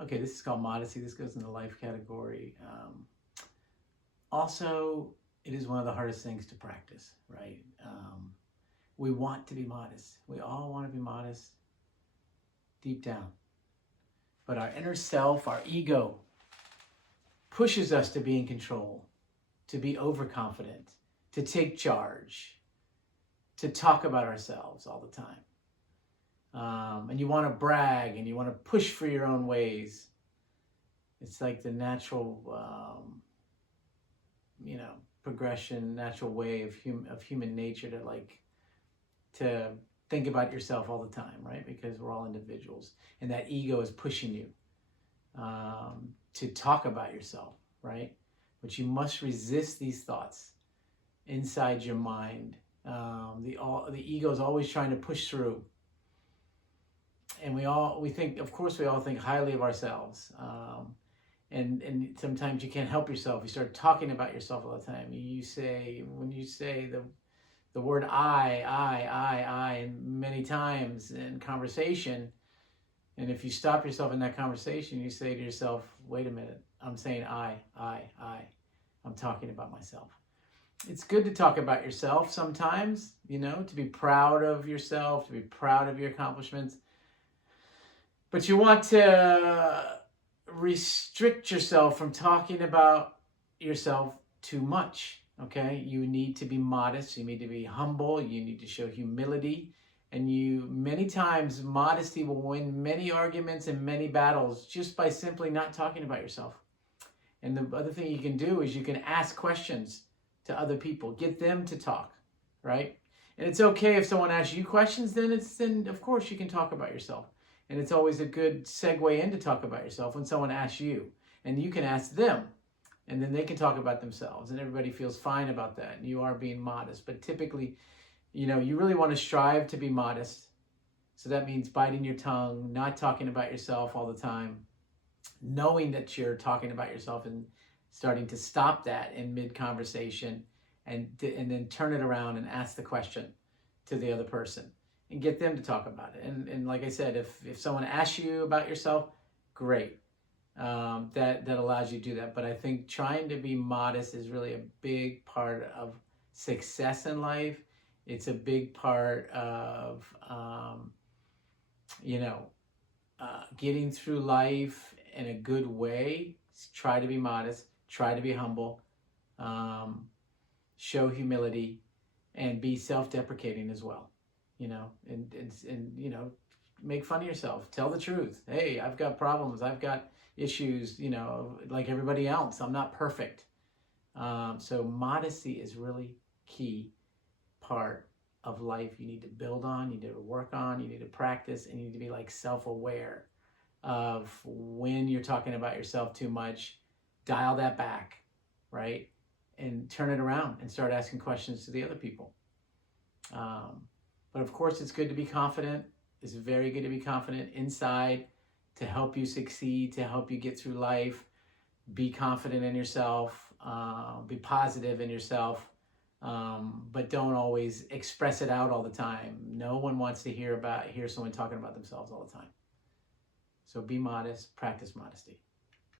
Okay, this is called modesty. This goes in the life category. Also, it is one of the hardest things to practice, right? We want to be modest. We all want to be modest deep down. But our inner self, our ego, pushes us to be in control, to be overconfident, to take charge, to talk about ourselves all the time. And you want to brag and you want to push for your own ways. It's like the natural, progression, natural way of human nature to think about yourself all the time, right? Because we're all individuals, and that ego is pushing you to talk about yourself, right? But you must resist these thoughts inside your mind. The ego is always trying to push through, and we all think highly of ourselves. And sometimes you can't help yourself. You start talking about yourself all the time. When you say the word I many times in conversation, and if you stop yourself in that conversation, you say to yourself, wait a minute, I'm saying I. I'm talking about myself. It's good to talk about yourself sometimes, to be proud of yourself, to be proud of your accomplishments. But you want to restrict yourself from talking about yourself too much, okay? You need to be modest, you need to be humble, you need to show humility, and many times modesty will win many arguments and many battles just by simply not talking about yourself. And the other thing you can do is you can ask questions to other people, get them to talk, right? And it's okay if someone asks you questions, then of course you can talk about yourself. And it's always a good segue in to talk about yourself when someone asks you. And you can ask them. And then they can talk about themselves. And everybody feels fine about that. And you are being modest. But typically, you really want to strive to be modest. So that means biting your tongue, not talking about yourself all the time, knowing that you're talking about yourself and starting to stop that in mid-conversation and then turn it around and ask the question to the other person. And get them to talk about it. And like I said, if someone asks you about yourself, great. That allows you to do that. But I think trying to be modest is really a big part of success in life. It's a big part of, getting through life in a good way. Try to be modest. Try to be humble. Show humility. And be self-deprecating as well. And make fun of yourself. Tell the truth. Hey, I've got problems. I've got issues, like everybody else. I'm not perfect. So modesty is really key part of life you need to build on, you need to work on, you need to practice, and you need to be self-aware of when you're talking about yourself too much. Dial that back, right? And turn it around and start asking questions to the other people. But of course, it's good to be confident. It's very good to be confident inside to help you succeed, to help you get through life. Be confident in yourself. Be positive in yourself. But don't always express it out all the time. No one wants to hear someone talking about themselves all the time. So be modest, practice modesty.